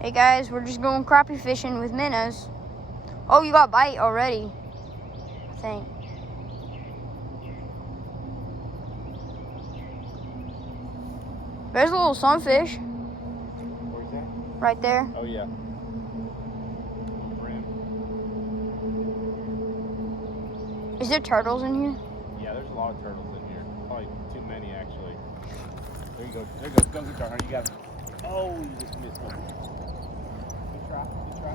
Hey guys, we're just going crappie fishing with minnows. Oh, you got bite already, I think. There's a little sunfish. Where's that? Right there. Oh yeah. Is there turtles in here? Yeah, there's a lot of turtles in here. Probably too many actually. There you go. There you go. Go get Darn. You got it. Oh, you just missed one. Good try. Good try.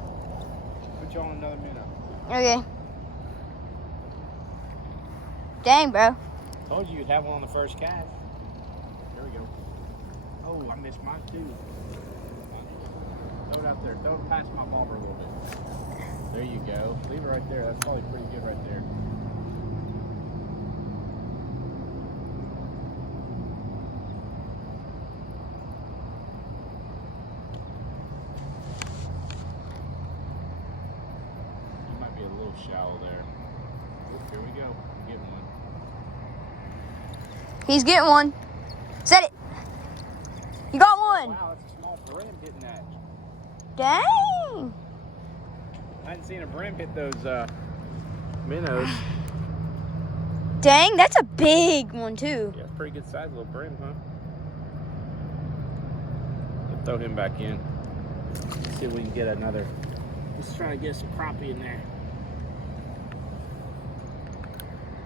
Put you on another minnow. Okay. Dang, bro. Told you you'd have one on the first cast. There we go. Oh, I missed mine too. Throw it out there. Throw it past my bobber a little bit. There you go. Leave it right there. That's probably pretty good right there. You might be a little shallow there. Oh, here we go. I'm getting one. He's getting one. Set it. You got one. Wow, that's a small brim hitting that. Dang. I hadn't seen a brim hit those minnows. Dang, that's a big one too. Yeah, it's pretty good size little brim, huh? We'll throw him back in. See if we can get another. Let's try to get some crappie in there.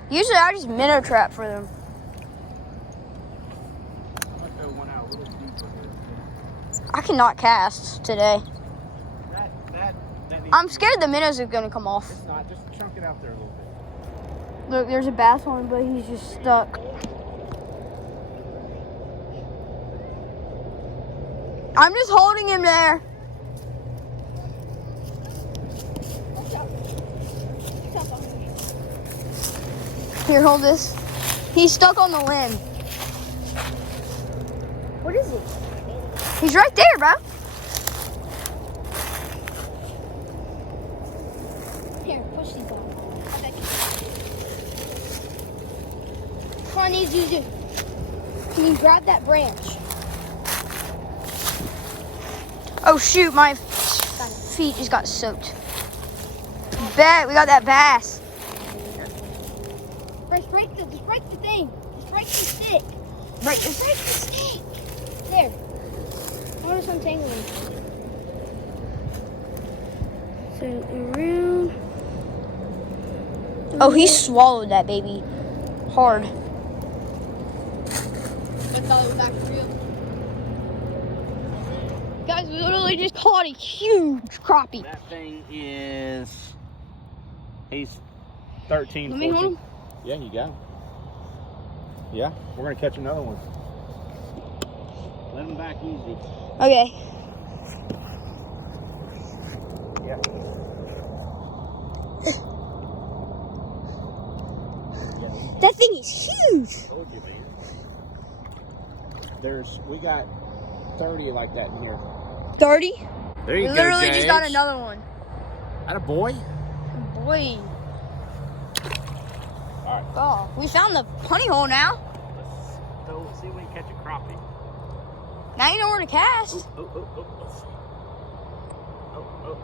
Usually I just minnow trap for them. I might throw one out a little deeper here. I cannot cast today. That needs I'm to scared the minnows are gonna come off. It's not. Just chunk it out there a little bit. Look, there's a bass on, but he's just stuck. I'm just holding him there. Here, hold this. He's stuck on the limb. What is it? He's right there, bro. Here, push these on. Come on, these you. Can you grab that branch? Oh shoot, my feet just got soaked. Bet we got that bass. Just break the thing. Just break the stick. Break the stick. There. I want to untangling. So around. Oh, he swallowed that baby hard. I thought it was back for real. Guys, we literally just caught a huge crappie. That thing is. He's 13. Let me hold him. Yeah, you got him. Yeah, we're gonna catch another one. Let him back easy. Okay. Yeah. That thing is huge. Told you, man. We got 30 like that in here. 30? There you We go, literally just got James. another one. That a boy? Boy. All right. Oh, we found the honey hole now. Let's go see if we can catch a crappie. Now you know where to cast. Oh, let's see. Oh,